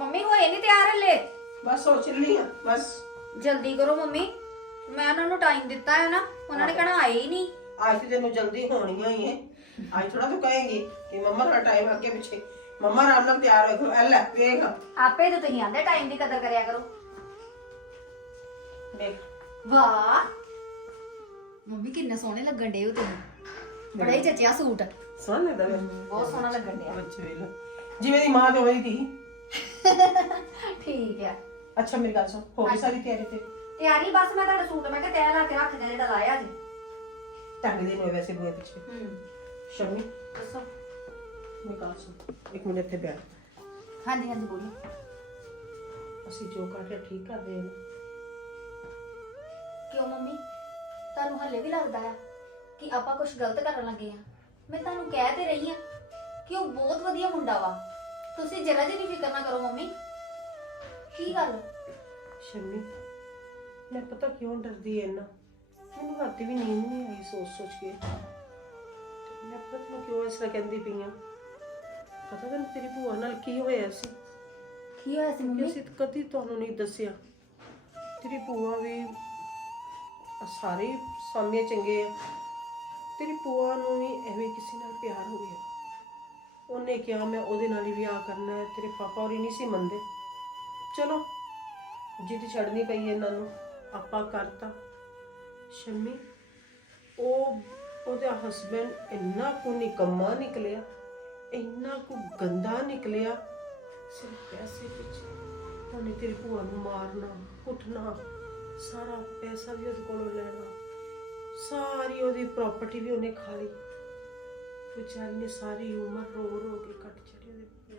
Mummy ਹੋਏ ਨਹੀਂ ਤਿਆਰ ਹਲੇ? ਬਸ ਸੋਚ ਲਈ ਆ ਬਸ। ਜਲਦੀ ਕਰੋ ਮੰਮੀ। ਮੈਂ ਉਹਨਾਂ ਨੂੰ ਟਾਈਮ ਦਿੱਤਾ ਹੈ ਨਾ ਉਹਨਾਂ ਨੇ ਕਹਿਣਾ ਆਏ ਹੀ ਨਹੀਂ। ਅੱਜ ਤੇ ਤੈਨੂੰ ਜਲਦੀ ਹੋਣੀਆਂ ਹੀ ਹੈ ਅੱਜ ਥੋੜਾ ਤੂੰ ਕਹੇਂਗੀ ਕਿ ਮੰਮਾ ਦਾ ਟਾਈਮ ਅੱਗੇ ਪਿੱਛੇ। ਮੰਮਾ ਆਰਾਮ ਨਾਲ ਤਿਆਰ ਹੋ ਐ ਲੈ ਵੇਖ। ਆਪੇ ਤੇ ਤੁਸੀਂ ਆਂਦੇ ਟਾਈਮ ਦੀ ਕਦਰ ਕਰਿਆ ਕਰੋ। ਵੇਖ ਵਾਹ! ਮੰਮੀ ਕਿੰਨੇ ਸੋਹਣੇ ਲੱਗਣ ਡੇ ਹੋ ਤੁਸੀਂ ਬੜਾ ਹੀ ਜੱਚਿਆ ਸੂਟ। ਸੋਹਣਾ ਲੱਗਦਾ। ਬਹੁਤ ਸੋਹਣਾ ਲੱਗਣ ਡਿਆ। ਬੱਚੇ ਵੇਖ ਜਿਵੇਂ ਦੀ ਮਾਂ ਤੇ ਦੀ ਧੀ। ਠੀਕ ਆ ਅੱਛਾ ਮੇਰੀ ਗੱਲ ਸੁਣ ਹੋ ਗਈ ਸਾਰੀ ਤਿਆਰੀ ਤੇ? ਤਿਆਰੀ ਬਸ ਮੈਂ ਤੁਹਾਡਾ ਸੂਟ ਮੈਂ ਕਿਹਾ ਤੈਅ ਲਾ ਕੇ ਰੱਖ ਦੇ ਜਿਹੜਾ ਲਾਇਆ ਜੀ। ਟੰਗ ਦੇ ਨੂੰ ਵੈਸੇ ਬੂਏ ਪਿੱਛੇ। ਹੂੰ। ਸ਼ਮੀ ਦੱਸੋ। ਮੇਰੀ ਗੱਲ ਸੁਣ ਇੱਕ ਮਿੰਟ ਇੱਥੇ ਬੈਠ ਹਾਂਜੀ ਹਾਂਜੀ ਬੋਲੋ। ਅਸੀਂ ਜੋ ਕਰ ਰਹੇ ਠੀਕ ਕਰਦੇ ਹਾਂ। ਕਿਉਂ ਮੰਮੀ? ਤੁਹਾਨੂੰ ਹੱਲੇ ਵੀ ਲੱਗਦਾ ਆ ਕਿ ਆਪਾਂ ਕੁਝ ਗਲਤ ਕਰਨ ਲੱਗੇ ਆ। ਮੈਂ ਤੁਹਾਨੂੰ ਕਹਿ ਤੇ ਰਹੀ ਆ ਕਿ ਉਹ ਬਹੁਤ ਵਧੀਆ ਮੁੰਡਾ ਵਾ। ਤੁਸੀਂ ਜਰਾ ਜਿਹੀ ਵੀ ਫਿਕਰ ਨਾ ਕਰੋ ਮੰਮੀ। ਕੀ ਗੱਲ? ਸ਼ਮੀ ਮੈਂ ਪਤਾ ਕਿਉਂ ਡਰਦੀ ਐ ਇੰਨਾ? ਮੈਨੂੰ ਰਾਤੀ ਵੀ ਨੀਂਦ ਨਹੀਂ ਆਈ ਸੋਚ ਸੋਚ ਕੇ। ਤੇ ਮੈਂ ਪਤਾ ਤੈਨੂੰ ਕਿਉਂ ਇਸ ਤਰ੍ਹਾਂ ਕਹਿੰਦੀ ਪਈ ਆ? ਪਤਾ ਤੈਨੂੰ ਤੇਰੀ ਭੂਆ ਨਾਲ ਕੀ ਹੋਇਆ ਸੀ? ਕੀ ਹੋਇਆ ਸੀ ਕਿ ਮੰਮੀ ਅਸੀਂ ਕਦੀ ਤੁਹਾਨੂੰ ਨਹੀਂ ਦੱਸਿਆ। ਤੇਰੀ ਭੂਆ ਵੀ ਸਾਰੇ ਹੀ ਸਾਮੀਆਂ ਚੰਗੇ ਆ। ਤੇਰੀ ਭੂਆ ਨੂੰ ਵੀ ਐਵੇਂ ਕਿਸੇ ਨਾਲ ਪਿਆਰ ਹੋ ਗਿਆ। ਉਹਨੇ ਕਿਹਾ, ਮੈਂ ਉਹਦੇ ਨਾਲ ਹੀ ਵਿਆਹ ਕਰਨਾ ਹੈ, ਤੇਰੇ ਪਾਪਾ ਹੋਰੀ ਨਹੀਂ ਸੀ ਮੰਨਦੇ। ਚਲੋ, ਜਿੱਦ ਛੱਡਣੀ ਪਈ ਇਹਨਾਂ ਨੂੰ, ਆਪਾਂ ਕਰਤਾ। ਸ਼ਮੀ, ਉਹ, ਉਹਦਾ ਹਸਬੰਡ ਇੰਨਾ ਕੁ ਨਿਕੰਮਾ ਨਿਕਲਿਆ, ਇੰਨਾ ਕੁ ਗੰਦਾ ਨਿਕਲਿਆ ਸਿਰਫ ਪੈਸੇ ਪਿੱਛੇ ਉਹਨੇ ਤੇਰੀ ਭੂਆ ਨੂੰ ਮਾਰਨਾ, ਕੁੱਟਣਾ, ਸਾਰਾ ਪੈਸਾ ਵੀ ਉਹਦੇ ਕੋਲੋਂ ਲੈਣਾ, ਸਾਰੀ ਉਹਦੀ ਪ੍ਰਾਪਰਟੀ ਵੀ ਉਹਨੇ ਖਾ ਲਈ। ਵਿਚਾਰੀ ਨੇ ਸਾਰੀ ਉਮਰ ਰੋ ਰੋ ਕੇ ਕੱਟ ਛੱਡੀ ਉਹਦੇ ਪੁੱਤ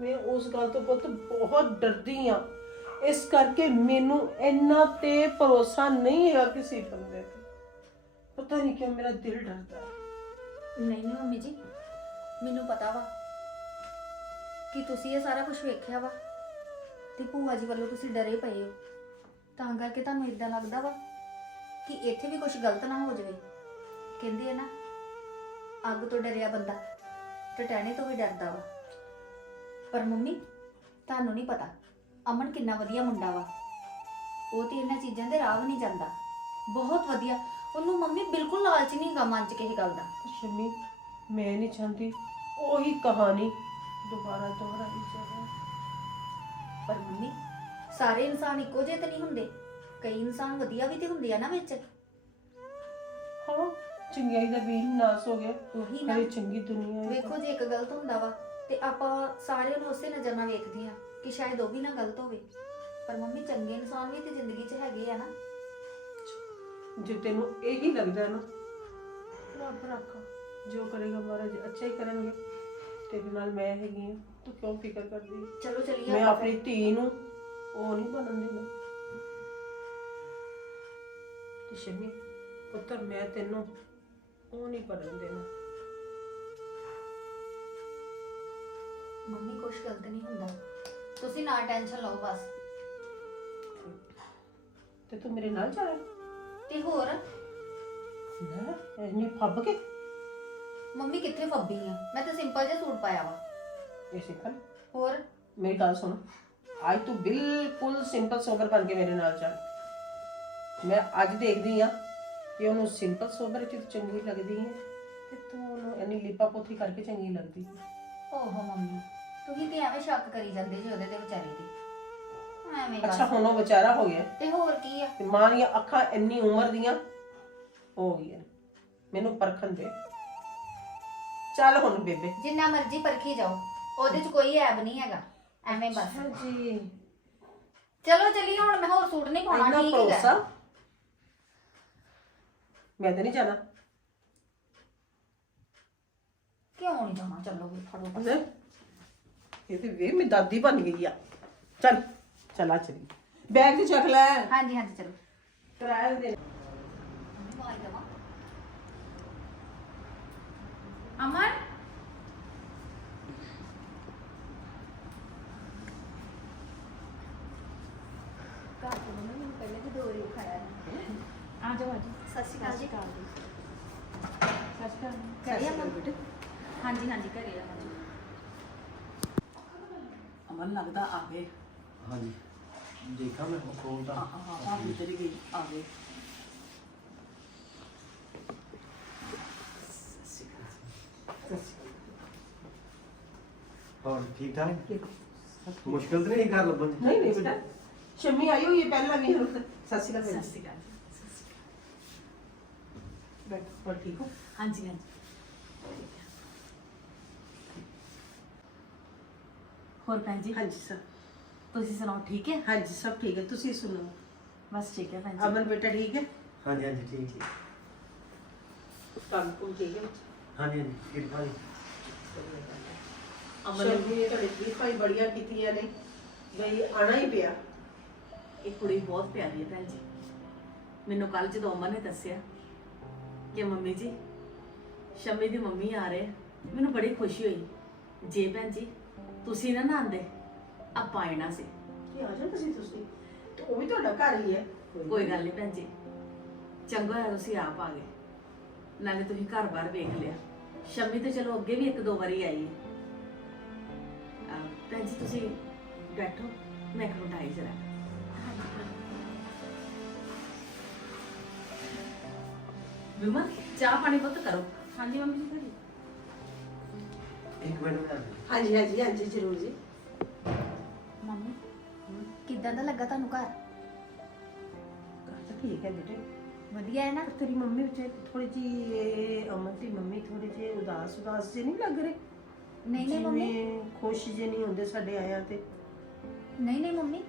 ਮੈਂ ਉਸ ਗੱਲ ਤੋਂ ਬਹੁਤ ਬਹੁਤ ਡਰਦੀ ਆ ਇਸ ਕਰਕੇ ਮੈਨੂੰ ਇੰਨਾ ਤੇ ਭਰੋਸਾ ਨਹੀਂ ਹੈਗਾ ਕਿਸੇ ਬੰਦੇ ਤੇ। ਪਤਾ ਨਹੀਂ ਕਿਉਂ ਮੇਰਾ ਦਿਲ ਡਰਦਾ ਨਹੀਂ ਨਹੀਂ ਮੰਮੀ ਜੀ, ਮੈਨੂੰ ਪਤਾ ਵਾ ਕਿ ਤੁਸੀਂ ਇਹ ਸਾਰਾ ਕੁਝ ਵੇਖਿਆ ਵਾ ਤੇ ਭੂਆ ਜੀ ਵੱਲੋਂ ਤੁਸੀਂ ਡਰੇ ਪਏ ਹੋ। ਤਾਂ ਕਰਕੇ ਤੁਹਾਨੂੰ ਇਦਾਂ ਲੱਗਦਾ ਵਾ ਕਿ ਇੱਥੇ ਵੀ ਕੁਝ ਗਲਤ ਨਾ ਹੋ ਜਾਵੇ। ਕਹਿੰਦੇ ਆ ਨਾ ਅੱਗ ਤੋਂ ਡਰਿਆ ਬੰਦਾ ਟਟਾਣੇ ਤੋਂ ਵੀ ਡਰਦਾ ਵਾ। ਪਰ ਮੰਮੀ ਤੁਹਾਨੂੰ ਨਹੀਂ ਪਤਾ ਅਮਨ ਕਿੰਨਾ ਵਧੀਆ ਮੁੰਡਾ ਵਾ। ਉਹ ਤੇ ਇਹਨਾਂ ਚੀਜ਼ਾਂ ਦੇ ਰਾਹ ਵੀ ਨਹੀਂ ਜਾਂਦਾ। ਬਹੁਤ ਵਧੀਆ। ਉਹਨੂੰ ਮੰਮੀ ਬਿਲਕੁਲ ਲਾਲਚ ਨਹੀਂ ਗਾ ਮਨ ਚ ਕਿਸੇ ਗੱਲ ਦਾ। ਸ਼ਮੀ ਮੈਂ ਨਹੀਂ ਚਾਹੁੰਦੀ। ਉਹੀ ਕਹਾਣੀ ਦੁਬਾਰਾ ਦੁਹਰਾਈ ਜਾਵੇ ਪਰ ਮੰਮੀ ਸਾਰੇ ਇਨਸਾਨ ਇੱਕੋ ਜਿਹੇ ਤੇ ਨਹੀਂ ਹੁੰਦੇ। ਕਈ ਇਨਸਾਨ ਵਧੀਆ ਵੀ ਤੇ ਹੁੰਦੇ ਆ ਨਾ ਵਿੱਚ। ਹਾਂ ਚੰਗਿਆਈ ਦਾ ਵੀ ਨਾਸ ਹੋ ਗਿਆ। ਉਹੀ ਨਾ। ਚੰਗੀ ਦੁਨੀਆ ਹੈ। ਵੇਖੋ ਜੇ ਇੱਕ ਗਲਤ ਹੁੰਦਾ ਵਾ ਤੇ ਆਪਾਂ ਸਾਰਿਆਂ ਨੂੰ ਉਸੇ ਨਜ਼ਰ ਨਾਲ ਵੇਖਦੇ ਆ ਕਿ ਸ਼ਾਇਦ ਉਹ ਵੀ ਨਾ ਗਲਤ ਹੋਵੇ। ਪਰ ਮੰਮੀ ਚੰਗੇ ਇਨਸਾਨ ਵੀ ਤੇ ਜ਼ਿੰਦਗੀ 'ਚ ਹੈਗੇ ਆ ਨਾ। ਜੇ ਤੈਨੂੰ ਇਹੀ ਲੱਗਦਾ ਨਾ ਰੱਬ ਰੱਖਾ। ਜੋ ਕਰੇਗਾ ਮਹਾਰਾਜ ਅੱਛਾ ਹੀ ਕਰਨਗੇ। ਤੇਰੇ ਨਾਲ ਮੈਂ ਹੈਗੀ ਹਾਂ ਤੂੰ ਕਿਉਂ ਫਿਕਰ ਕਰਦੀ ਹੈ? ਚਲੋ ਚਲੀਏ ਮੈਂ ਆਪਾਂ ਆਪਣੀ ਧੀ ਨੂੰ ਉਹ ਨਹੀਂ ਬਣਨ ਦੇਣਾ ਤੇ ਸ਼ਮੀ ਪੁੱਤਰ ਮੈਂ ਤੈਨੂੰ ਉਹ ਨਹੀਂ ਬਣਨ ਦੇਣਾ। ਮੰਮੀ ਕੁਛ ਗਲਤ ਨਹੀਂ ਹੁੰਦਾ। ਤੁਸੀਂ ਨਾ ਟੈਨਸ਼ਨ ਲਓ ਬਸ। ਤੇ ਤੂੰ ਮੇਰੇ ਨਾਲ ਚੱਲ। ਤੇ ਹੋਰ? ਲੈ ਐਨੀ ਫੱਬ ਕੇ। ਮੰਮੀ ਕਿੱਥੇ ਫੱਬੀ ਆ? ਮੈਂ ਤਾਂ ਸਿੰਪਲ ਜਿਹਾ ਸੂਟ ਪਾਇਆ ਵਾ। ਇਹ ਸਿੱਖਣ ਹੋਰ? ਮੇਰੀ ਗੱਲ ਸੁਣ। ਅੱਜ ਤੂੰ ਬਿਲਕੁਲ ਸਿੰਪਲ ਸੋਬਰ ਬਣ ਕੇ ਮੇਰੇ ਨਾਲ ਚੱਲ। ਮੈਂ ਅੱਜ ਦੇਖਦੀ ਆ ਕਿ ਉਹਨੂੰ ਸਿੰਪਲ ਸੋਬਰ ਚ ਚੰਗੀ ਲੱਗਦੀ ਹੈ ਤੇ ਤੂੰ ਉਹਨੂੰ ਇੰਨੀ ਲਿਪਾ ਪੋਥੀ ਕਰਕੇ ਚੰਗੀ ਲੱਗਦੀ ਹੈ। ਓਹੋ ਮੰਮੀ ਤੁਸੀਂ ਤੇ ਐਵੇਂ ਸ਼ੱਕ ਕਰੀ ਜਾਂਦੇ ਜੀ ਉਹਦੇ ਤੇ ਵਿਚਾਰੀ ਤੇ। ਐਵੇਂ ਅੱਛਾ ਹੁਣ ਉਹ ਵਿਚਾਰਾ ਹੋ ਗਿਆ। ਤੇ ਹੋਰ ਕੀ ਆ? ਤੇ ਮਾਂ ਦੀਆਂ ਅੱਖਾਂ ਇੰਨੀ ਉਮਰ ਦੀਆਂ ਹੋ ਗਈਆਂ। ਮੈਨੂੰ ਪਰਖਣ ਦੇ। ਚੱਲ ਹੁਣ ਬੇਬੇ। ਜਿੰਨਾ ਮਰਜ਼ੀ ਪਰਖੀ ਜਾਓ ਉਹਦੇ 'ਚ ਕੋਈ ਐਬ ਨਹੀਂ ਹੈਗਾ। ਐਵੇਂ ਬਸ। ਜੀ ਚਲੋ ਚਲੀਏ ਹੁਣ ਮੈਂ ਹੋਰ ਸੂਟ ਨਹੀਂ ਪਾਉਣਾ ਇੰਨਾ ਠੀਕ ਭਰੋਸਾ? ਹੈ ਮੈਂ ਤਾਂ ਨਹੀਂ ਜਾਣਾ ਕਿਉਂ ਨਹੀਂ ਜਾਣਾ ਚਲੋ ਵੀ ਫੜੋ ਬਸ। ਅਰੇ ਇਹ ਤੇ ਵੇ ਮੇਰੀ ਦਾਦੀ ਬਣ ਗਈ ਆ ਚੱਲ ਚਲਾ ਚਲੀ ਬੈਗ ਤੇ ਚੱਕ ਲੈ ਹਾਂਜੀ ਹਾਂਜੀ ਚਲੋ ਕਿਰਾਇਆ ਦੇ ਮੰਮੀ ਆਵਾਜ਼ ਦੇਵਾਂ ਅਮਨ ਘਰ ਤੋਂ ਮੰਮੀ ਮੈਨੂੰ ਪਹਿਲੇ ਵੀ ਦੋ ਵਾਰੀ ਖਾਇਆ ਆ ਜਾਓ ਆ ਜਾਓ ਸਤਿ ਸ਼੍ਰੀ ਅਕਾਲ ਜੀ। ਸਤਿ ਸ਼੍ਰੀ ਅਕਾਲ। ਕਰਿਆ ਮੰਮੀ? ਹਾਂਜੀ ਹਾਂਜੀ ਘਰੇ ਆ। ਜੀ ਅਮਨ ਲੱਗਦਾ ਆ ਗਏ। ਹਾਂਜੀ। ਦੇਖਾਂ ਮੈਂ ਖੋਲ ਹਾਂ ਤਾਂ। ਹਾਂ ਹਾਂ ਭਾਬੀ ਤੇਰੀ ਗਈ ਆ ਗਏ। ਹੋਰ ਠੀਕ ਠਾਕ? ਮੁਸ਼ਕਲ ਤਾਂ ਨਹੀਂ ਘਰ ਲੱਭਣ ਚ? ਨਹੀਂ ਨਹੀਂ ਬੇਟਾ। ਸ਼ਮੀ ਆਈ ਹੋਈ ਹੈ ਪਹਿਲਾਂ ਵੀ। ਹੁਣ ਸਤਿ ਸ਼੍ਰੀ ਅਕਾਲ। ਸਤਿ ਜੀ। ਅਕਾਲ ਬੈਠ ਹੋਰ ਠੀਕ ਹੋ? ਹਾਂਜੀ ਹਾਂਜੀ। ਹੋਰ ਭੈਣ ਜੀ? ਹਾਂਜੀ ਸਰ। ਤੁਸੀਂ ਸੁਣਾਓ ਠੀਕ ਹੈ? ਹਾਂਜੀ ਸਭ ਠੀਕ ਹੈ। ਤੁਸੀਂ ਸੁਣੋ ਬਸ ਠੀਕ ਹੈ ਭੈਣ ਜੀ। ਅਮਨ ਬੇਟਾ ਠੀਕ ਹੈ? ਹਾਂਜੀ ਹਾਂਜੀ ਠੀਕ ਠੀਕ ਕੰਮ ਕੁਮ ਠੀਕ ਹੈ? ਹਾਂਜੀ ਹਾਂਜੀ ਕਿਰਪਾ ਜੀ। ਅਮਨ ਨੇ ਵੀ ਤੁਹਾਡੀ ਟ੍ਰੀਟਮੈਂਟ ਬੜੀਆਂ ਕੀਤੀਆਂ ਨੇ। ਬਈ ਆਣਾ ਹੀ ਪਿਆ। ਇਹ ਕੁੜੀ ਬਹੁਤ ਪਿਆਰੀ ਹੈ ਭੈਣ ਜੀ। ਮੈਨੂੰ ਕੱਲ ਜਦੋਂ ਅਮਨ ਨੇ ਦੱਸਿਆ ਕਿ ਮੰਮੀ ਜੀ ਸ਼ਮੀ ਦੀ ਮੰਮੀ ਆ ਰਹੇ ਆ, ਮੈਨੂੰ ਬੜੀ ਖੁਸ਼ੀ ਹੋਈ। ਜੇ ਭੈਣ ਜੀ ਤੁਸੀਂ ਨਾ ਨਾ ਆਂਦੇ ਆਪਾਂ ਆਇਣਾ ਸੀ ਕੀ ਆ ਜਾ ਤੁਸੀਂ ਤੁਸੀਂ? ਤੇ ਉਹ ਵੀ ਤੁਹਾਡਾ ਘਰ ਹੀ ਹੈ। ਕੋਈ ਗੱਲ ਨਹੀਂ ਭੈਣ ਜੀ। ਚੰਗਾ ਹੋਇਆ ਤੁਸੀਂ ਆਪ ਆ ਗਏ। ਨਾਲੇ ਤੁਸੀਂ ਘਰ-ਬਾਰ ਵੇਖ ਲਿਆ। ਸ਼ਮੀ ਤੇ ਚਲੋ ਅੱਗੇ ਵੀ ਇੱਕ ਦੋ ਵਾਰੀ ਆਈ ਹੈ। ਅਹ ਭੈਣ ਜੀ ਤੁਸੀਂ ਬੈਠੋ। ਮੈਂ ਖੜਾਈ ਜਰਾ। ਵਿਮਲ ਚਾਹ ਪਾਣੀ ਪੁੱਤ ਕਰੋ। ਹਾਂਜੀ ਮੰਮੀ ਜੀ ਘਰੇ। ਇੱਕ ਮਿੰਟ ਕਰ ਦਿਓ। ਹਾਂਜੀ ਹਾਂਜੀ ਹਾਂਜੀ ਜ਼ਰੂਰ ਜੀ। ਮੰਮੀ ਕਿੱਦਾਂ ਦਾ ਲੱਗਾ ਤੁਹਾਨੂੰ ਘਰ? ਘਰ ਤਾਂ ਠੀਕ ਹੈ ਬੇਟੇ। ਵਧੀਆ ਹੈ ਨਾ? ਤੇਰੀ ਮੰਮੀ ਵਿੱਚ ਥੋੜੀ ਜੀ ਅਮਨ ਦੀ ਮੰਮੀ ਥੋੜੀ ਜੀ ਉਦਾਸ ਉਦਾਸ ਜੇ ਨਹੀਂ ਲੱਗ ਰਹੇ? ਨਹੀਂ ਨਹੀਂ ਮੰਮੀ। ਜਿਵੇਂ ਖੁਸ਼ ਜੇ ਨਹੀਂ ਹੁੰਦੇ ਸਾਡੇ ਆਇਆਂ ਤੇ। ਨਹੀਂ ਨਹੀਂ ਮੰਮੀ।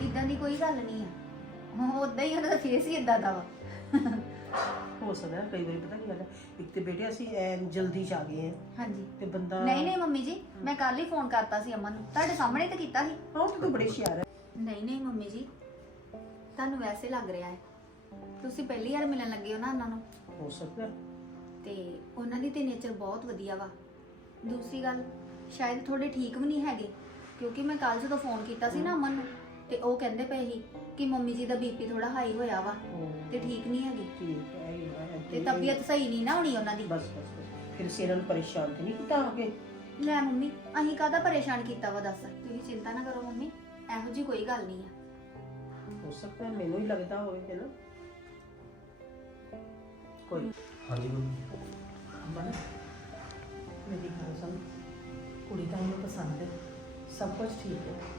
ਇਦਾਂ ਦੀ ਕੋਈ ਗੱਲ ਨਹੀਂ ਆ ਉਦਾਂ ਹੀ ਉਹਨਾਂ ਦਾ ਫੇਸ ਹੀ ਇਦਾਂ ਦਾ ਵਾ। ਹੋ ਸਕਦਾ ਕਈ ਵਾਰੀ ਪਤਾ ਕੀ ਗੱਲ ਹੈ ਇੱਕ ਤੇ ਬੇਟੇ ਅਸੀਂ ਐਨ ਜਲਦੀ ਚ ਆ ਗਏ ਹਾਂ ਹਾਂਜੀ। ਤੇ ਬੰਦਾ ਨਹੀਂ ਨਹੀਂ ਮੰਮੀ ਜੀ ਮੈਂ ਕੱਲ ਹੀ ਫੋਨ ਕਰਤਾ ਸੀ ਅਮਨ ਨੂੰ ਤੁਹਾਡੇ ਸਾਹਮਣੇ ਤਾਂ ਕੀਤਾ ਸੀ। ਉਹ ਤਾਂ ਬੜੇ ਹੁਸ਼ਿਆਰ ਹੈ। ਨਹੀਂ ਨਹੀਂ ਮੰਮੀ ਜੀ ਤੁਹਾਨੂੰ ਵੈਸੇ ਲੱਗ ਰਿਹਾ ਹੈ। ਤੁਸੀਂ ਪਹਿਲੀ ਵਾਰ ਮਿਲਣ ਲੱਗੇ ਹੋ ਨਾ ਉਹਨਾਂ ਨੂੰ। ਹੋ ਸਕਦਾ। ਤੇ ਉਹਨਾਂ ਦੀ ਤੇ ਨੇਚਰ ਬਹੁਤ ਵਧੀਆ ਵਾ। ਦੂਸਰੀ ਗੱਲ ਸ਼ਾਇਦ ਥੋੜੇ ਠੀਕ ਵੀ ਨਹੀਂ ਹੈਗੇ ਕਿਉਂਕਿ ਮੈਂ ਕੱਲ ਜਦੋਂ ਫੋਨ ਕੀਤਾ ਸੀ ਨਾ ਅਮਨ ਨੂੰ ਤੇ ਉਹ ਕਹਿੰਦੇ ਪਏ ਸੀ ਕਿ ਮੰਮੀ ਜੀ ਦਾ ਬੀਪੀ ਥੋੜਾ ਹਾਈ ਹੋਇਆ ਵਾ ਉਹ ਤੇ ਠੀਕ ਨਹੀਂ ਹੈਗੀ। ਠੀਕ ਹੈ ਇਹ ਹੈ। ਤੇ ਤਬੀਅਤ ਸਹੀ ਨਹੀਂ ਨਾ ਹੋਣੀ ਉਹਨਾਂ ਦੀ। ਬਸ ਬਸ ਬਸ। ਫਿਰ ਅਸੀਂ ਇਹਨਾਂ ਨੂੰ ਪਰੇਸ਼ਾਨ ਤੇ ਨਹੀਂ ਕੀਤਾ ਆ ਕੇ ਲੈ ਮੰਮੀ ਅਹੀਂ ਕਾਹਦਾ ਪਰੇਸ਼ਾਨ ਕੀਤਾ ਵਾ ਦੱਸ? ਤੁਸੀਂ ਚਿੰਤਾ ਨਾ ਕਰੋ ਮੰਮੀ ਇਹੋ ਜੀ ਕੋਈ ਗੱਲ ਨਹੀਂ ਆ। ਹੋ ਸਕਦਾ ਹੈ ਮੈਨੂੰ ਹੀ ਲੱਗਦਾ ਹੋਵੇ ਹੈ ਨਾ। ਕੋਈ ਹਾਂਜੀ ਮੰਮੀ। ਅਮਨ ਮੇਰੀ ਗੱਲ ਸੁਣ। ਕੁੜੀ ਤਾਂ ਮੈਨੂੰ ਪਸੰਦ ਹੈ। ਸਭ ਕੁਝ ਠੀਕ ਹੈ।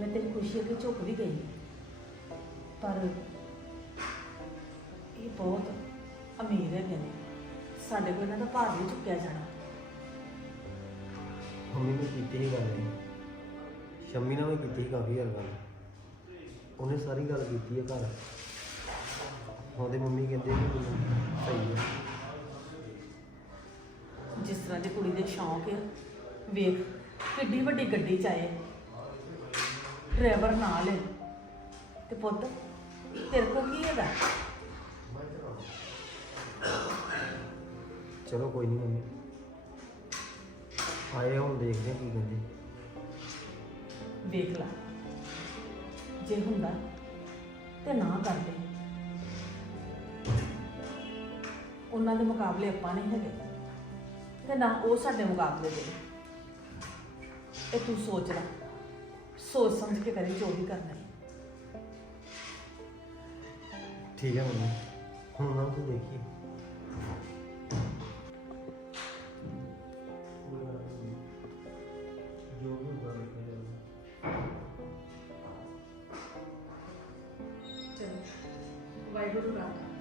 ਮੈਂ ਤੇਰੀ ਖੁਸ਼ੀ ਅੱਗੇ ਝੁਕ ਵੀ ਗਈ। ਪਰ ਇਹ ਬਹੁਤ ਅਮੀਰ ਹੈਗੇ ਨੇ ਸਾਡੇ ਕੋਲ ਇਹਨਾਂ ਦਾ ਭਾਰ ਨਹੀਂ ਚੁੱਕਿਆ ਜਾਣਾ। ਮੰਮੀ ਨੇ ਕੀਤੀ ਹੀ ਗੱਲ ਇਹ ਸ਼ੰਮੀ ਨਾਲ ਵੀ ਕੀਤੀ ਸੀ ਕਾਫੀ ਵਾਰ ਗੱਲ। ਉਹਨੇ ਸਾਰੀ ਗੱਲ ਕੀਤੀ ਹੈ ਘਰ। ਉਹਦੇ ਮੰਮੀ ਕਹਿੰਦੇ ਕਿ ਮੈਨੂੰ ਸਹੀ ਹੈ ਜਿਸ ਤਰ੍ਹਾਂ ਦੀ ਕੁੜੀ ਦੇ ਸ਼ੌਂਕ ਹੈ ਵੇਖ ਕਿੱਡੀ ਵੱਡੀ ਗੱਡੀ ਚ ਆਏ ਡਰਾਈਵਰ ਨਾਲ ਹੈ। ਤੇ ਪੁੱਤ ਤੇਰੇ ਕੋਲ ਕੀ ਹੈਗਾ? ਚਲੋ ਕੋਈ ਨਹੀਂ ਮੰਮੀ। ਆਏ ਹੁਣ ਦੇਖਦੇ ਹਾਂ ਕੀ ਕਹਿੰਦੇ। ਵੇਖ ਲਾ। ਜੇ ਹੁੰਦਾ ਤੇ ਨਾ ਕਰਦੇ। ਉਹਨਾਂ ਦੇ ਮੁਕਾਬਲੇ ਆਪਾਂ ਨਹੀਂ ਹੈਗੇ। ਤੇ ਨਾ ਉਹ ਸਾਡੇ ਮੁਕਾਬਲੇ ਦੇ। ਨੇ। ਇਹ ਤੂੰ ਸੋਚ ਲੈ। ਸੋਚ ਸਮਝ ਕੇ ਕਰੀ ਜੋ ਵੀ ਕਰਨਾ ਹੈ। ਠੀਕ ਹੈ ਮੰਮੀ ਹੁਣ ਨਾ ਤੂੰ ਦੇਖੀ। ਜੋ ਵੀ ਹੋਗਾ ਚਲੋ ਵਾਹਿਗੁਰੂ ਰਾਮ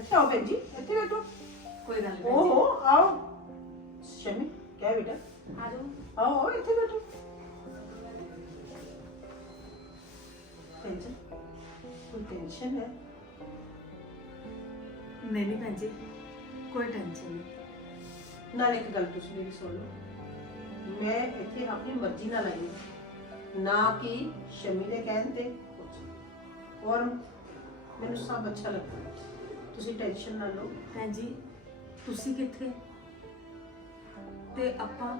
ਅੱਛਾ ਆਓ ਭੈਣ ਜੀ ਇੱਥੇ ਬੈਠੋ ਕੋਈ ਗੱਲ ਨਹੀਂ ਓਹੋ ਆਓ ਸ਼ਮੀ ਕਿਆ ਬੇਟਾ ਆ ਜਾਓ ਆਓ ਆਓ ਇੱਥੇ ਬੈਠੋ ਟੈਨਸ਼ਨ ਕੋਈ ਟੈਨਸ਼ਨ ਹੈ ਨਹੀਂ ਨਹੀਂ ਭੈਣ ਜੀ ਕੋਈ ਟੈਨਸ਼ਨ ਨਹੀਂ ਨਾਲ ਇੱਕ ਗੱਲ ਤੁਸੀਂ ਮੇਰੀ ਸੁਣ ਲਓ ਮੈਂ ਇੱਥੇ ਆਪਣੀ ਮਰਜ਼ੀ ਨਾਲ ਆਈ ਹਾਂ। ਨਾ ਕਿ ਸ਼ਮੀ ਦੇ ਕਹਿਣ ਤੇ ਕੁਛ ਔਰ ਮੈਨੂੰ ਸਭ ਅੱਛਾ ਲੱਗਦਾ ਤੁਸੀਂ ਟੈਨਸ਼ਨ ਨਾ ਲਓ। ਭੈਣ ਜੀ। ਤੁਸੀਂ ਕਿੱਥੇ? ਤੇ ਆਪਾਂ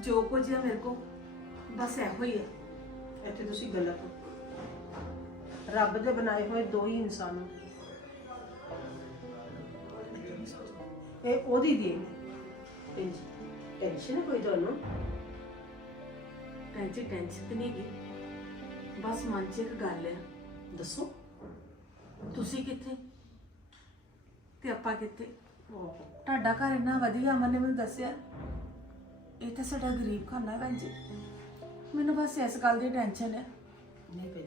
ਜੋ ਕੁਝ ਹੈ ਮੇਰੇ ਕੋ ਬਸ ਇਹੋ ਹੀ ਹੈ ਇੱਥੇ ਤੁਸੀਂ ਗਲਤ ਹੋ ਰੱਬ ਦੇ ਬਣਾਏ ਹੋਏ ਦੋ ਹੀ ਇਨਸਾਨ ਨੇ। ਇਹ ਉਹਦੀ ਦੇਣ। ਹੈ ਟੈਨਸ਼ਨ ਹੈ ਕੋਈ ਤੁਹਾਨੂੰ? ਭੈਣ ਜੀ ਟੈਨਸ਼ਨ ਤੇ ਨਹੀਂ ਗਈ ਬਸ ਮਨ 'ਚ ਇੱਕ ਗੱਲ ਹੈ ਦੱਸੋ। ਤੁਸੀਂ ਕਿੱਥੇ? ਤੇ ਆਪਾਂ ਕਿੱਥੇ? ਤੁਹਾਡਾ ਘਰ ਇੰਨਾ ਵਧੀਆ ਅਮਨ ਨੇ ਮੈਨੂੰ ਦੱਸਿਆ। ਇਹ ਤਾਂ ਸਾਡਾ ਗਰੀਬ ਖਾਨਾ ਹੈ ਭੈਣ ਜੀ। ਮੈਨੂੰ ਬਸ ਇਸ ਗੱਲ ਦੀ ਟੈਨਸ਼ਨ ਹੈ ਨਹੀਂ ਭੇਜ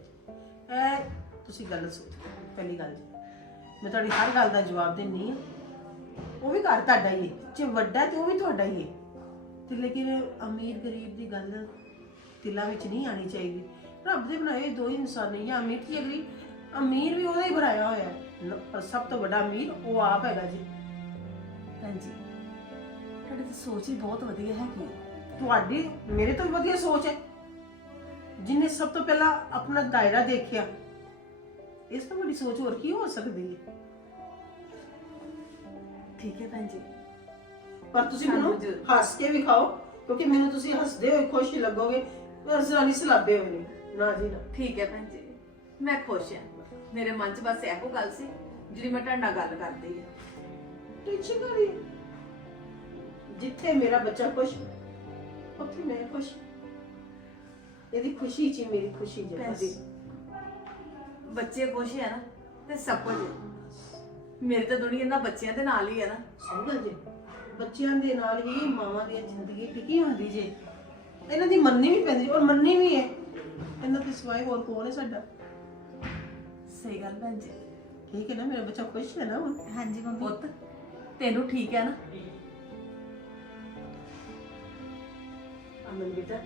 ਇਹ ਤੁਸੀਂ ਗੱਲ ਸੋਚ ਪਹਿਲੀ ਗੱਲ ਜੀ। ਮੈਂ ਤੁਹਾਡੀ ਹਰ ਗੱਲ ਦਾ ਜਵਾਬ ਦੇਣੀ ਹੈ। ਉਹ ਵੀ ਘਰ ਤੁਹਾਡਾ ਹੀ ਹੈ। ਜੇ ਵੱਡਾ ਤੇ ਉਹ ਵੀ ਤੁਹਾਡਾ ਹੀ ਹੈ। ਤੇ ਲੇਕਿਨ ਅਮੀਰ ਗਰੀਬ ਦੀ ਗੱਲ ਦਿਲਾਂ ਵਿੱਚ ਨਹੀਂ ਆਣੀ ਚਾਹੀਦੀ। ਰੱਬ ਦੇ ਬਣਾਏ ਦੋ ਹੀ ਇਨਸਾਨ ਨੇ, ਜਾਂ ਅਮੀਰ ਤੇ ਗਰੀਬ? ਅਮੀਰ ਵੀ ਉਹਦਾ ਹੀ ਬਣਾਇਆ ਹੋਇਆ ਹੈ। ਪਰ ਸਭ ਤੋਂ ਵੱਡਾ ਅਮੀਰ ਉਹ ਆਪ ਹੈਗਾ ਜੀ। ਭੈਣ ਜੀ ਤੁਹਾਡੀ ਤਾਂ ਸੋਚ ਹੀ ਬਹੁਤ ਵਧੀਆ ਹੈਗੀ ਹੈ। ਤੁਹਾਡੀ ਮੇਰੇ ਤੋਂ ਵੀ ਵਧੀਆ ਸੋਚ ਹੈ। ਜਿਨੇ ਸਭ ਤੋਂ ਪਹਿਲਾਂ ਆਪਣਾ ਦਾਇਰਾ ਦੇਖਿਆ ਇਸ ਤੋਂ ਵੱਡੀ ਸੋਚ ਹੋਰ ਕੀ ਹੋ ਸਕਦੀ ਹੈ? ਠੀਕ ਹੈ ਭੈਣ ਜੀ। ਪਰ ਤੁਸੀਂ ਮੈਨੂੰ ਹੱਸ ਕੇ ਵਿਖਾਓ ਕਿਉਂਕਿ ਮੈਨੂੰ ਤੁਸੀਂ ਹੱਸਦੇ ਹੋਏ ਖੁਸ਼ ਲੱਗੋਗੇ ਅਸਰਾਨੀ ਸਲਾਬੇ ਹੋਏ ਨੇ। ਨਾ ਜੀ ਨਾ। ਠੀਕ ਹੈ ਭੈਣ ਜੀ ਮੈਂ ਖੁਸ਼ ਹਾਂ। ਮੇਰੇ ਮਨ 'ਚ ਬਸ ਇਹੋ ਗੱਲ ਸੀ ਜਿਹੜੀ ਮੈਂ ਤੁਹਾਡੇ ਨਾਲ ਗੱਲ ਕਰਦੀ ਹਾਂ। ਟੈਨਸ਼ਨ ਕਰੀ? ਜਿੱਥੇ ਮੇਰਾ ਬੱਚਾ ਖੁਸ਼ ਉੱਥੇ ਮੈਂ ਖੁਸ਼। ਇਹਦੀ ਖੁਸ਼ੀ ਚ ਹੀ ਮੇਰੀ ਖੁਸ਼ੀ ਭੈਣ ਜਮਾ ਜੀ ਬੱਚੇ ਖੁਸ਼ ਹੈ ਨਾ ਤੇ ਸਭ ਕੁਝ ਮੇਰੀ ਤਾਂ ਦੁਨੀਆ ਇਹਨਾਂ ਬੱਚਿਆਂ ਦੇ ਨਾਲ ਹੀ ਹੈ ਨਾ। ਸਮਝ ਜੇ। ਬੱਚਿਆਂ ਦੇ ਨਾਲ ਹੀ ਮਾਵਾਂ ਦੀ ਜ਼ਿੰਦਗੀ ਟਿਕੀ ਹੁੰਦੀ ਜੇ। ਇਹਨਾਂ ਦੀ ਮੰਨਣੀ ਵੀ ਪੈਂਦੀ ਔਰ ਮੰਨਣੀ ਵੀ ਹੈ। ਇਹਨਾਂ ਦੇ ਸਿਵਾਏ ਹੋਰ ਕੌਣ ਹੈ ਸਾਡਾ? ਸਹੀ ਗੱਲ ਭੈਣ ਜੀ। ਠੀਕ ਹੈ ਨਾ ਮੇਰਾ ਬੱਚਾ ਖੁਸ਼ ਹੈ ਨਾ ਹੁਣ? ਹਾਂਜੀ ਮੰਮੀ। ਪੁੱਤ ਤੈਨੂੰ ਠੀਕ ਹੈ ਨਾ? ਅਮਨ ਬੇਟਾ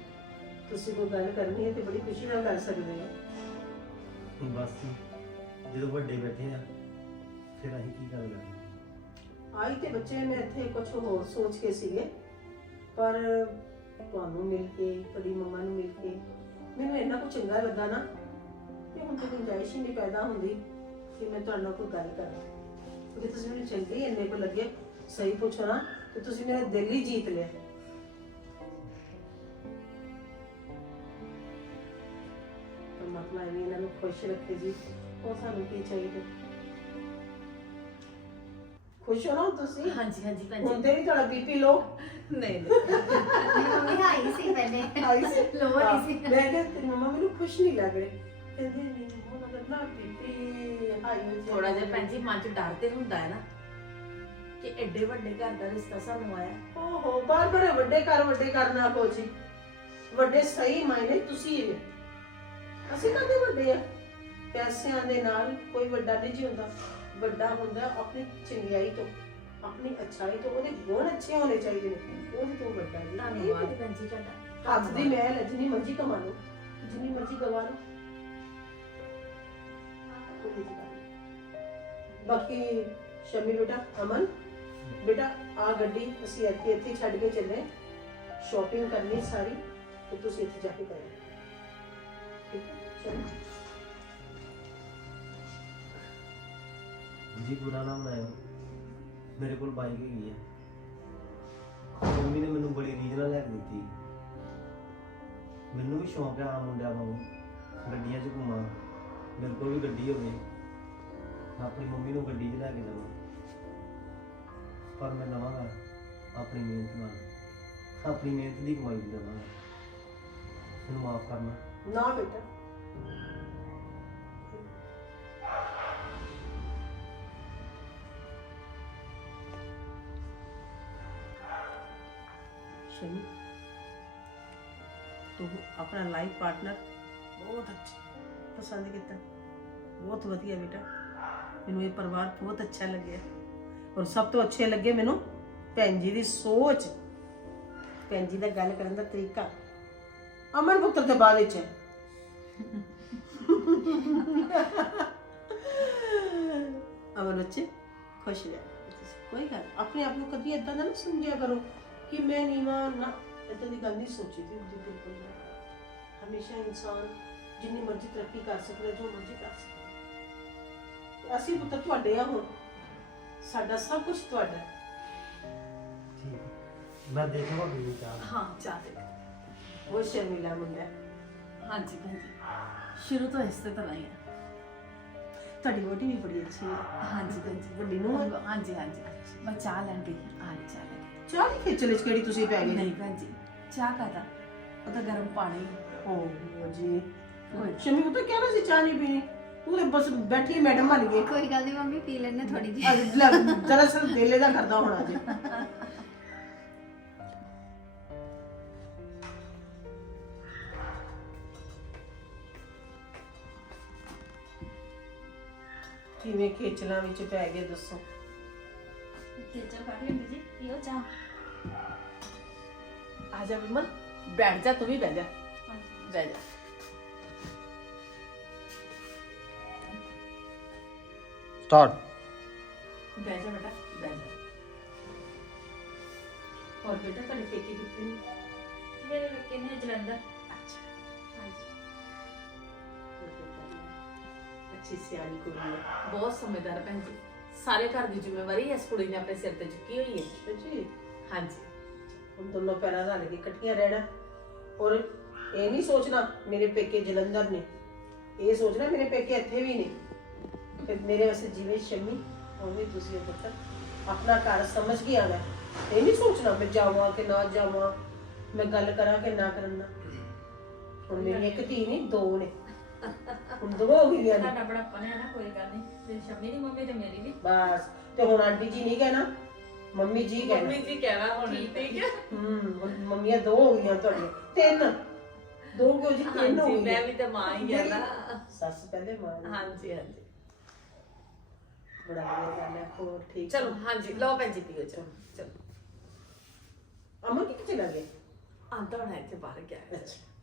ਤੁਸੀਂ ਕੋਈ ਗੱਲ ਕਰਨੀ ਹੈ ਤੇ ਬੜੀ ਖੁਸ਼ੀ ਨਾਲ ਕਰ ਸਕਦੇ ਹੋ। ਬਸ ਜਦੋਂ ਵੱਡੇ ਬੈਠੇ ਆ ਫਿਰ ਅਸੀਂ ਕੀ ਗੱਲ ਕਰਨੀ? ਆਈ ਤੇ ਬੱਚੇ ਨੇ ਇੱਥੇ ਕੁਝ ਹੋਰ ਸੋਚ ਕੇ ਸੀਗੇ ਪਰ ਤੁਹਾਨੂੰ ਮਿਲ ਕੇ ਤੁਹਾਡੀ ਮੰਮਾ ਨੂੰ ਮਿਲ ਕੇ ਮੈਨੂੰ ਇੰਨਾ ਕੁ ਚੰਗਾ ਲੱਗਾ ਨਾ ਕਿ ਹੁਣ ਤਾਂ ਗੁੰਜਾਇਸ਼ ਹੀ ਨਹੀਂ ਪੈਦਾ ਹੁੰਦੀ ਕਿ ਮੈਂ ਤੁਹਾਡੇ ਨਾਲ ਕੋਈ ਗੱਲ ਕਰਾਂ। ਕਿਉਂਕਿ ਤੁਸੀਂ ਮੈਨੂੰ ਚੰਗੇ ਇੰਨੇ ਕੋ ਲੱਗੇ ਸਹੀ ਪੁੱਛੋ ਨਾ ਤੇ ਤੁਸੀਂ ਮੇਰਾ ਦਿਲ ਹੀ ਜੀਤ ਲਿਆ। ਪਰਮਾਤਮਾ ਵੀ ਇਹਨਾਂ ਨੂੰ ਖੁਸ਼ ਰੱਖੇ ਜੀ ਉਹ ਸਾਨੂੰ ਕੀ ਚਾਹੀਦਾ? ਖੁਸ਼ ਹੋ ਨਾ ਤੁਸੀਂ? ਹਾਂਜੀ ਹਾਂਜੀ ਭੈਣ ਹੁਣ ਜੀ ਤੇ ਵੀ ਤੁਹਾਡਾ ਬੀਪੀ ਲੋ। ਨਹੀਂ ਨਹੀਂ। ਮੰਮੀ ਆਈ ਸੀ ਪਹਿਲੇ। ਆਈ ਸੀ? ਲੋਅਰ ਹਾਂ, ਸੀ। ਮੈਂ ਕਿਹਾ ਮੰਮਾ ਮੈਨੂੰ ਖੁਸ਼ ਨਹੀਂ ਲੱਗ ਰਹੇ। ਕਹਿੰਦੇ ਨਹੀਂ ਉਹਨਾਂ ਦਾ ਨਾ ਬੀਪੀ ਹਾਈ ਹੋ ਜਾਂਦਾ ਥੋੜਾ ਜਿਹਾ ਭੈਣ ਜੀ ਮਨ 'ਚ ਡਰ ਤੇ ਹੁੰਦਾ ਹੈ ਨਾ ਕਿ ਐਡੇ ਵੱਡੇ ਘਰ ਦਾ ਰਿਸ਼ਤਾ ਸਾਨੂੰ ਆਇਆ। ਓਹੋ ਬਾਰ ਬਾਰ ਵੱਡੇ ਘਰ ਵੱਡੇ ਘਰ ਨਾ ਕਹੋ ਜੀ ਵੱਡੇ ਸਹੀ ਮਾਇਨੇ ਤੁਸੀਂ ਹੀ ਨੇ। ਅਸੀਂ ਕਦੇ ਵੱਡੇ ਆ? ਪੈਸਿਆਂ ਦੇ ਨਾਲ ਕੋਈ ਵੱਡਾ ਨਹੀਂ ਜੀ ਹੁੰਦਾ। ਵੱਡਾ ਹੁੰਦਾ ਆਪਣੀ ਚੰਗਿਆਈ ਤੋਂ ਆਪਣੀ ਅੱਛਾਈ ਤੋਂ। ਉਹਦੇ ਗੁਣ ਅੱਛੇ ਹੋਣੇ ਚਾਹੀਦੇ ਨੇ। ਉਹਦੇ ਤੋਂ ਵੱਡਾ ਜੀ। ਧੰਨਵਾਦ ਭੈਣ ਜੀ ਤੁਹਾਡਾ। ਹੱਥ ਦੀ ਮੈਲ ਹੈ, ਜਿੰਨੀ ਮਰਜ਼ੀ ਕਮਾ ਲਓ ਜਿੰਨੀ ਮਰਜ਼ੀ ਗਵਾ ਲਓ। ਬਾਕੀ ਸ਼ਮੀ ਬੇਟਾ, ਅਮਨ, ਬੇਟਾ, ਆ ਗੱਡੀ ਅਸੀਂ ਇੱਥੇ ਇੱਥੇ ਛੱਡ ਕੇ ਚੱਲੇ। ਸ਼ਾਪਿੰਗ ਕਰਨੀ ਸਾਰੀ, ਤੇ ਤੁਸੀਂ ਇੱਥੇ ਜਾ ਕੇ ਕਰੋ ਠੀਕ ਹੈ? ਚਲੋ। ਜੀ ਬੁਰਾ ਨਾ ਬਣਾਇਓ ਮੇਰੇ ਕੋਲ ਬਾਈਕ ਹੈਗੀ ਹੈ ਮੰਮੀ ਨੇ ਮੈਨੂੰ ਬੜੀ ਰੀਝ ਨਾਲ ਲੈ ਕੇ ਦਿੱਤੀ। ਮੈਨੂੰ ਵੀ ਸ਼ੌਂਕ ਹੈ ਆ ਮੁੰਡਿਆਂ ਵਾਂਗੂ ਗੱਡੀਆਂ 'ਚ ਘੁੰਮਾਂ ਮੇਰੇ ਕੋਲ ਵੀ ਗੱਡੀ ਹੋਵੇ। ਮੈਂ ਆਪਣੀ ਮੰਮੀ ਨੂੰ ਗੱਡੀ 'ਚ ਲੈ ਕੇ ਜਾਵਾਂ। ਪਰ ਮੈਂ ਲਵਾਂਗਾ ਆਪਣੀ ਮਿਹਨਤ ਨਾਲ ਆਪਣੀ ਮਿਹਨਤ ਦੀ ਕਮਾਈ ਦੀ ਲਵਾਂਗਾ ਮੈਨੂੰ ਮਾਫ ਕਰਨਾ। ਨਾ ਬੇਟਾ। शमी ਤੂੰ ਆਪਣਾ ਲਾਈਫ ਪਾਰਟਨਰ ਬਹੁਤ ਅੱਛਾ ਪਸੰਦ ਕੀਤਾ। ਬਹੁਤ ਵਧੀਆ ਬੇਟਾ। ਮੈਨੂੰ ਇਹ ਪਰਿਵਾਰ ਬਹੁਤ ਅੱਛਾ ਲੱਗਿਆ। ਔਰ ਸਭ ਤੋਂ ਅੱਛੇ ਲੱਗੇ ਮੈਨੂੰ ਭੈਣ ਜੀ ਦੀ ਸੋਚ। ਭੈਣ ਜੀ ਦਾ ਗੱਲ ਕਰਨ ਦਾ ਤਰੀਕਾ। ਅਮਨ ਪੁੱਤਰ ਦੇ ਬਾਅਦ ਵਿੱਚ ਹੈ ਅਮਨ ਬੱਚੇ, ਖੁਸ਼ ਰਹਿ। ਕੋਈ ਗੱਲ ਆਪਣੇ ਆਪ ਨੂੰ ਕਦੀ ਇਦਾਂ ਦਾ ਨਾ ਸਮਝਿਆ ਕਰੋ ਕਿ ਮੈਂ ਨੀਵਾ ਨਾ। ਇਦਾਂ ਦੀ ਗੱਲ ਨਹੀਂ ਸੋਚੀ ਦੀ ਹੁੰਦੀ ਬਿਲਕੁਲ ਵੀ। ਹਮੇਸ਼ਾ ਇਨਸਾਨ ਜਿੰਨੀ ਮਰਜ਼ੀ ਤਰੱਕੀ ਕਰ ਸਕਦਾ, ਜੋ ਮਰਜ਼ੀ ਕਰ ਸਕਦਾ। ਅਸੀਂ ਪੁੱਤਰ ਤੁਹਾਡੇ ਆ ਹੁਣ। ਸਾਡਾ ਸਭ ਕੁਝ ਤੁਹਾਡਾ। ਹੈ। ਠੀਕ। ਹੈ ਮੈਂ ਦੇਖਾਂ ਭਾਬੀ ਨੂੰ। ਚਾਹ ਹਾਂ ਚਾਹ ਦੇ। ਉਹ ਸ਼ਰਮੀਲਾ ਮੁੰਡਾ ਹੈ। ਹਾਂਜੀ ਭੈਣ ਜੀ। ਸ਼ੁਰੂ ਤੋਂ ਇਸੇ ਤਰ੍ਹਾਂ ਹੀ ਹੈ। ਤੁਹਾਡੀ ਵੋਟੀ ਵੀ ਬੜੀ ਅੱਛੀ ਹੈ। ਹਾਂਜੀ ਭੈਣ ਜੀ। ਵੱਡੀ ਨੂੰ? ਹੈ? ਹਾਂਜੀ ਹਾਂਜੀ। ਮੈਂ ਚਾਹ ਲੈਣ ਗਈ ਆ ਰਹੀ ਚਾਹ ਲੈ ਕੇ। ਚਾਹ ਦੀ ਖੇਚਲ ਚ ਕਿਹੜੀ ਤੁਸੀਂ ਪੈ ਗਏ? ਨਹੀਂ ਭੈਣ ਜੀ। ਚਾਹ ਕਾਦਾ ਉਹ ਤਾਂ ਗਰਮ ਪਾਣੀ ਓ ਜੀ। ਕੋਈ ਸ਼ਮੀ ਉਹ ਤਾਂ ਕਹਿ ਰਿਹਾ ਸੀ ਚਾਹ ਨਹੀਂ ਪੀਣੀ। ਉਹ ਤਾਂ ਬਸ ਬੈਠੀ ਮੈਡਮ ਬਣ ਗਈ। ਕੋਈ ਗੱਲ ਨਹੀਂ ਮੰਮੀ ਪੀ ਲੈਣੇ ਥੋੜੀ ਜਿਹੀ। ਦਰਅਸਲ ਦਿਲੇ ਦਾ ਕਰਦਾ ਹੋਣਾ ਜੀ। ਕਿਵੇਂ ਖੇਚਲਾਂ ਵਿੱਚ ਪੈ ਗਏ ਦੱਸੋ? ਤੇਜਾ ਫੜ ਲੈਂਦੀ ਜੀ ਪੀਓ ਚਾਹ। ਆ ਜਾ ਵਿਮਲ ਬੈਠ ਜਾ ਤੂੰ ਵੀ ਬਹਿ ਜਾ। ਬਹਿ ਜਾ। ਸਟਾਰਟ ਬਹਿ ਜਾ ਬੇਟਾ ਬਹਿ ਜਾ ਹੋਰ ਬੇਟਾ ਤੁਹਾਡੇ ਪੇਕੇ ਕਿੱਥੇ ਨੇ ਮੇਰੇ ਬੱਕੇ ਨੇ ਜਲੰਧਰ ਅੱਛਾ ਅੱਛੀ ਸਿਆਣੀ ਕੁੜੀ ਹੈ ਬਹੁਤ ਸਮਝਦਾਰ ਭੈਣ ਜੀ ਸਾਰੇ ਘਰ ਦੀ ਜ਼ਿੰਮੇਵਾਰੀ ਇਸ ਕੁੜੀ ਨੇ ਆਪਣੇ ਸਿਰ ਤੇ ਚੁੱਕੀ ਹੋਈ ਹੈ ਜੀ ਹਾਂਜੀ ਹੁਣ ਦੋਨੋਂ ਪੈਰਾਂ ਰਲ ਕੇ ਇਕੱਠੀਆਂ ਰਹਿਣਾ ਔਰ ਇਹ ਨਹੀਂ ਸੋਚਣਾ ਮੇਰੇ ਪੇਕੇ ਜਲੰਧਰ ਨੇ ਇਹ ਸੋਚਣਾ ਮੇਰੇ ਪੇਕੇ ਇੱਥੇ ਵੀ ਨੇ ਤੇ ਮੇਰੇ ਵਾਸਤੇ ਜਿਵੇਂ ਸ਼ਮੀ ਉਵੇਂ ਤੁਸੀਂ ਉਹ ਪੁੱਤਰ ਆਪਣਾ ਘਰ ਸਮਝ ਕੇ ਆਣਾ ਇਹ ਨਹੀਂ ਸੋਚਣਾ ਮੈਂ ਜਾਵਾਂ ਕਿ ਨਾ ਜਾਵਾਂ ਮੈਂ ਗੱਲ ਕਰਾਂ ਕਿ ਨਾ ਕਰਾਂ ਹੁਣ ਮੇਰੀ ਇੱਕ ਧੀ ਨਹੀਂ ਦੋ ਨੇ। ਹੁਣ ਦੋ ਹੋ ਗਈਆਂ ਨੇ। ਸਾਡਾ ਬੜਾਪਾ ਨੇ ਨਾ ਕੋਈ ਗੱਲ ਨਹੀਂ। ਤੇ ਸ਼ਮੀ ਦੀ ਮੰਮੀ ਤੇ ਮੇਰੀ ਵੀ। ਬਸ ਤੇ ਹੁਣ ਆਂਟੀ ਜੀ ਨਹੀਂ ਕਹਿਣਾ ਮੰਮੀ ਜੀ ਕਹਿਣਾ। ਮੰਮੀ ਜੀ ਕਹਿਣਾ ਹੁਣ ਠੀਕ ਹੈ। ਹੂੰ। ਹੁਣ ਮੰਮੀਆਂ ਦੋ ਹੋ ਗਈਆਂ ਤੁਹਾਡੀਆਂ। ਤਿੰਨ। ਦੋ ਕਿਉਂ ਜੀ? ਤਿੰਨ ਹੋ ਹਾਂਜੀ ਮੈਂ ਗਈਆਂ ਵੀ ਤਾਂ ਮਾਂ ਹੀ ਆ ਨਾ। ਸੱਸ ਪਹਿਲੇ ਮਾਂ ਨੇ। ਹਾਂਜੀ ਹਾਂਜੀ। ਬੜਾ ਵਧੀਆ ਗੱਲ ਹੈ ਹੋਰ ਠੀਕ ਚਲੋ ਹਾਂਜੀ ਲਓ ਭੈਣ ਜੀ ਪੀਓ ਚਲੋ ਚਲੋ। ਅਮਨ ਕਿੱਥੇ ਚਲਾ ਗਿਆ? ਆਂਦਾ ਹੋਣਾ ਇੱਥੇ ਬਾਹਰ ਗਿਆ ਹੈ। ਅੱਛਾ।